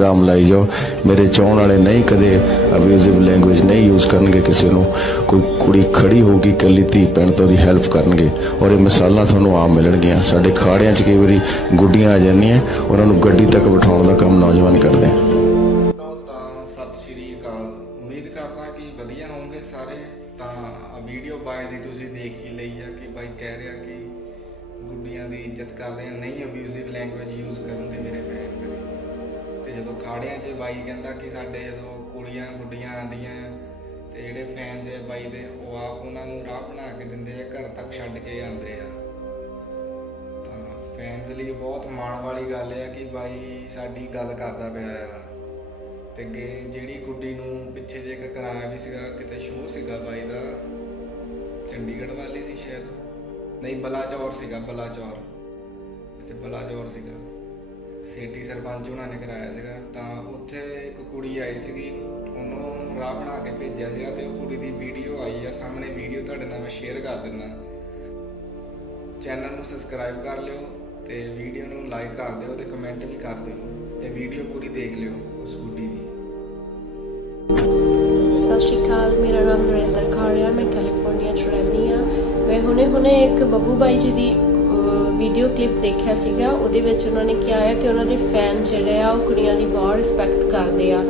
ਇਲਜ਼ਾਮ ਲਾਈ ਜਾਓ। ਮੇਰੇ ਚਾਹਣ ਵਾਲੇ ਨਹੀਂ ਕਦੇ ਅਬਿਊਜ਼ਿਵ ਲੈਂਗੁਏਜ ਨਹੀਂ ਯੂਜ਼ ਕਰਨਗੇ ਕਿਸੇ ਨੂੰ। ਕੋਈ ਕੁੜੀ ਖੜੀ ਹੋਊਗੀ, ਇਕੱਲੀ ਧੀ ਭੈਣ ਤੋਂ ਦੀ ਹੈਲਪ ਕਰਨਗੇ। ਔਰ ਇਹ ਮਿਸਾਲਾਂ ਤੁਹਾਨੂੰ ਆਮ ਮਿਲਣਗੀਆਂ। ਸਾਡੇ ਖਾੜਿਆਂ 'ਚ ਕਈ ਵਾਰੀ ਗੁੱਡੀਆਂ ਆ ਜਾਂਦੀਆਂ। ਉਹਨਾਂ ਨੂੰ ਗੱਡੀ ਤੱਕ ਬਿਠਾਉਣ ਦਾ ਕੰਮ ਨੌਜਵਾਨ ਕਰਦੇ ਆ। ਲਓ ਤਾਂ ਸਤਿ ਸ਼੍ਰੀ ਅਕਾਲ। ਉਮੀਦ ਕਰਦਾ ਕਿ ਵਧੀਆ ਹੋਵੋਗੇ ਸਾਰੇ। ਤਾਂ ਆ ਵੀਡੀਓ ਬਾਈ ਦੀ ਤੁਸੀਂ ਦੇਖ ਹੀ ਲਈ ਆ ਕਿ ਬਾਈ ਕਹਿ ਰਿਹਾ ਕਿ ਗੁੱਡੀਆਂ ਦੀ ਇੱਜ਼ਤ ਕਰਦੇ ਆ। ਨਹੀਂ ਅਬਿਊਜ਼ਿਵ ਲੈਂਗੁਏਜ ਯੂਜ਼ ਕਰਨ ਦੇ ਮੇਰੇ ਭੈਣ ਕਦੇ ਤੇ ਜਦੋਂ ਖਾੜਿਆਂ 'ਚ ਬਾਈ ਕਹਿੰਦਾ ਕਿ ਸਾਡੇ ਜਦੋਂ ਕੁੜੀਆਂ ਗੁੱਡੀਆਂ ਆਉਂਦੀਆਂ ਤੇ ਜਿਹੜੇ ਫੈਨਸ ਆ ਬਾਈ ਦੇ, ਉਹ ਆਪ ਉਹਨਾਂ ਨੂੰ ਰਾਹ ਬਣਾ ਕੇ ਦਿੰਦੇ ਆ, ਘਰ ਤੱਕ ਛੱਡ ਕੇ ਆਉਂਦੇ ਆ। ਤਾਂ ਫੈਨਸ ਲਈ ਬਹੁਤ ਮਾਣ ਵਾਲੀ ਗੱਲ ਹੈ ਕਿ ਬਾਈ ਸਾਡੀ ਗੱਲ ਕਰਦਾ ਪਿਆ ਆ। ਤੇ ਅੱਗੇ ਜਿਹੜੀ ਗੁੱਡੀ ਨੂੰ ਪਿੱਛੇ ਜੇ ਇੱਕ ਕਰਾਇਆ ਵੀ ਸੀਗਾ, ਕਿਤੇ ਸ਼ੋਅ ਸੀਗਾ ਬਾਈ ਦਾ, ਚੰਡੀਗੜ੍ਹ ਵਾਲੀ ਸੀ ਸ਼ਾਇਦ। ਨਹੀਂ, ਬਲਾਚੌਰ ਸੀਗਾ, ਬਲਾਚੌਰ। ਇੱਥੇ ਬਲਾਚੌਰ ਸੀਗਾ। ਸਿਟੀ ਸਰਪੰਚ ਉਹਨਾਂ ਨੇ ਕਰਾਇਆ ਸੀਗਾ, ਤਾਂ ਉੱਥੇ ਇੱਕ ਕੁੜੀ ਆਈ ਸੀਗੀ, ਉਹਨੂੰ ਰਾਹ ਬਣਾ ਕੇ ਭੇਜਿਆ ਸੀਗਾ ਤੇ ਉਹ ਕੁੜੀ ਦੀ ਵੀਡੀਓ ਆਈ ਆ, ਸਾਹਮਣੇ ਵੀਡੀਓ ਤੁਹਾਡੇ ਨਾਲ ਮੈਂ ਸ਼ੇਅਰ ਕਰ ਦਿੰਦਾ। ਚੈਨਲ ਨੂੰ ਸਬਸਕ੍ਰਾਈਬ ਕਰ ਲਿਓ ਤੇ ਵੀਡੀਓ ਨੂੰ ਲਾਈਕ ਕਰ ਦਿਓ ਤੇ ਕਮੈਂਟ ਵੀ ਕਰ ਦਿਓ ਤੇ ਵੀਡੀਓ ਪੂਰੀ ਦੇਖ ਲਿਓ ਉਸ ਗੁੱਡੀ ਦੀ। ਸਤਿ ਸ਼੍ਰੀ ਅਕਾਲ, ਮੇਰਾ ਨਾਮ ਨਰਿੰਦਰ ਖਾੜਿਆ ਮੈਂ ਕੈਲੀਫੋਰਨੀਆ 'ਚ ਰਹਿੰਦੀ ਆ ਮੈਂ ਹੁਣੇ-ਹੁਣੇ ਇੱਕ ਬੱਬੂ ਬਾਈ ਜੀ ਦੀ ਵੀਡੀਓ ਕਲਿੱਪ ਦੇਖਿਆ ਸੀਗਾ, ਉਹਦੇ ਵਿੱਚ ਉਹਨਾਂ ਨੇ ਕਿਹਾ ਹੈ ਕਿ ਉਹਨਾਂ ਦੇ ਫੈਨ ਜਿਹੜੇ ਆ, ਉਹ ਕੁੜੀਆਂ ਦੀ ਬਹੁਤ ਰਿਸਪੈਕਟ ਕਰਦੇ ਆ।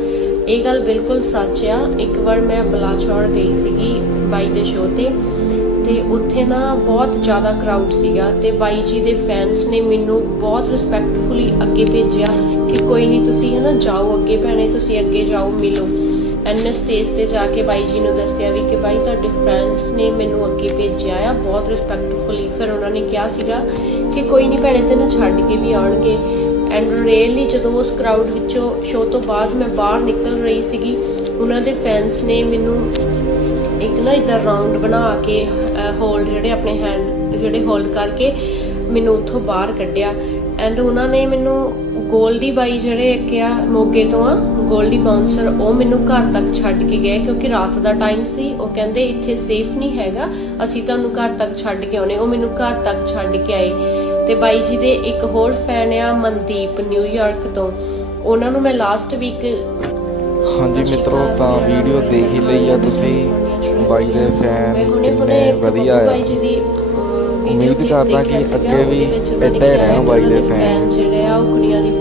ਇਹ ਗੱਲ ਬਿਲਕੁਲ ਸੱਚ ਆ। ਇੱਕ ਵਾਰ ਮੈਂ ਬਲਾਚੌਰ ਗਈ ਸੀਗੀ ਬਾਈ ਦੇ ਸ਼ੋਅ ਤੇ ਤੇ ਉੱਥੇ ਨਾ ਬਹੁਤ ਜ਼ਿਆਦਾ ਕਰਾਊਡ ਸੀਗਾ ਤੇ ਬਾਈ ਜੀ ਦੇ ਫੈਨਸ ਨੇ ਮੈਨੂੰ ਬਹੁਤ ਰਿਸਪੈਕਟਫੁਲੀ ਅੱਗੇ ਭੇਜਿਆ ਕਿ ਕੋਈ ਨਹੀਂ ਤੁਸੀਂ ਹਨਾ ਜਾਓ ਅੱਗੇ ਭੈਣੇ, ਤੁਸੀਂ ਅੱਗੇ ਜਾਓ, ਮਿਲੋ। ਐਂਡ ਸਟੇਜ ਤੇ ਜਾ ਕੇ ਬਾਈ ਜੀ ਨੂੰ ਦੱਸਿਆ ਵੀ ਕਿ ਬਾਈ ਤੁਹਾਡੇ ਫਰੈਂਡਸ ਨੇ ਮੈਨੂੰ ਅੱਗੇ ਭੇਜਿਆ ਆ, ਬਹੁਤ ਰਿਸਪੈਕਟਫੁਲੀ ਫਿਰ ਉਹਨਾਂ ਨੇ ਕਿਹਾ ਸੀਗਾ ਕਿ ਕੋਈ ਨਹੀਂ ਭੈਣੇ, ਤੈਨੂੰ ਛੱਡ ਕੇ ਵੀ ਆਉਣਗੇ। ਐਂਡ ਰੀਅਲੀ ਜਦੋਂ ਉਸ ਕਰਾਊਡ ਵਿੱਚੋਂ ਸ਼ੋਅ ਤੋਂ ਬਾਅਦ ਮੈਂ ਬਾਹਰ ਨਿਕਲ ਰਹੀ ਸੀਗੀ, ਉਹਨਾਂ ਦੇ ਫੈਨਸ ਨੇ ਮੈਨੂੰ ਇੱਕ ਨਾ ਇਦਾਂ ਰਾਉਂਡ ਬਣਾ ਕੇ ਹੋਲਡ ਜਿਹੜੇ ਆਪਣੇ ਹੈਂਡ ਜਿਹੜੇ ਹੋਲਡ ਕਰਕੇ ਮੈਨੂੰ ਉੱਥੋਂ ਬਾਹਰ ਕੱਢਿਆ। ਐਂਡ ਉਹਨਾਂ ਨੇ ਮੈਨੂੰ ਗੋਲਡੀ ਬਾਈ ਜਿਹੜੇ ਕਿਹਾ ਮੋਗੇ ਤੋਂ ਆ ਗੋਲਡੀ ਬਾਉਂਸਰ ਉਹ ਮੈਨੂੰ ਘਰ ਤੱਕ ਛੱਡ ਕੇ ਗਏ ਕਿਉਂਕਿ ਰਾਤ ਦਾ ਟਾਈਮ ਸੀ। ਉਹ ਕਹਿੰਦੇ ਇੱਥੇ ਸੇਫ ਨਹੀਂ ਹੈਗਾ ਅਸੀਂ ਤੁਹਾਨੂੰ ਘਰ ਤੱਕ ਛੱਡ ਕੇ ਆਉਨੇ ਉਹ ਮੈਨੂੰ ਘਰ ਤੱਕ ਛੱਡ ਕੇ ਆਏ। ਤੇ ਬਾਈ ਜੀ ਦੇ ਇੱਕ ਹੋਰ ਫੈਨ ਆ ਮਨਦੀਪ ਨਿਊਯਾਰਕ ਤੋਂ। ਉਹਨਾਂ ਨੂੰ ਮੈਂ ਲਾਸਟ ਵੀਕ ਹਾਂਜੀ ਮਿੱਤਰੋ ਤਾਂ ਵੀਡੀਓ ਦੇਖ ਹੀ ਲਈ ਆ ਤੁਸੀਂ। ਬਾਈ ਦੇ ਫੈਨ ਕਿੰਨੇ ਵਧੀਆ ਆ। ਉਮੀਦ ਕਰਦਾ ਕਿ ਅੱਗੇ ਵੀ ਏਦਾਂ ਹੀ ਰਹਿਣ ਬਾਈ ਦੇ ਫੈਨ ਜਿਹੜੇ ਆ ਉਹ ਕੁੜੀਆਂ ਦੀ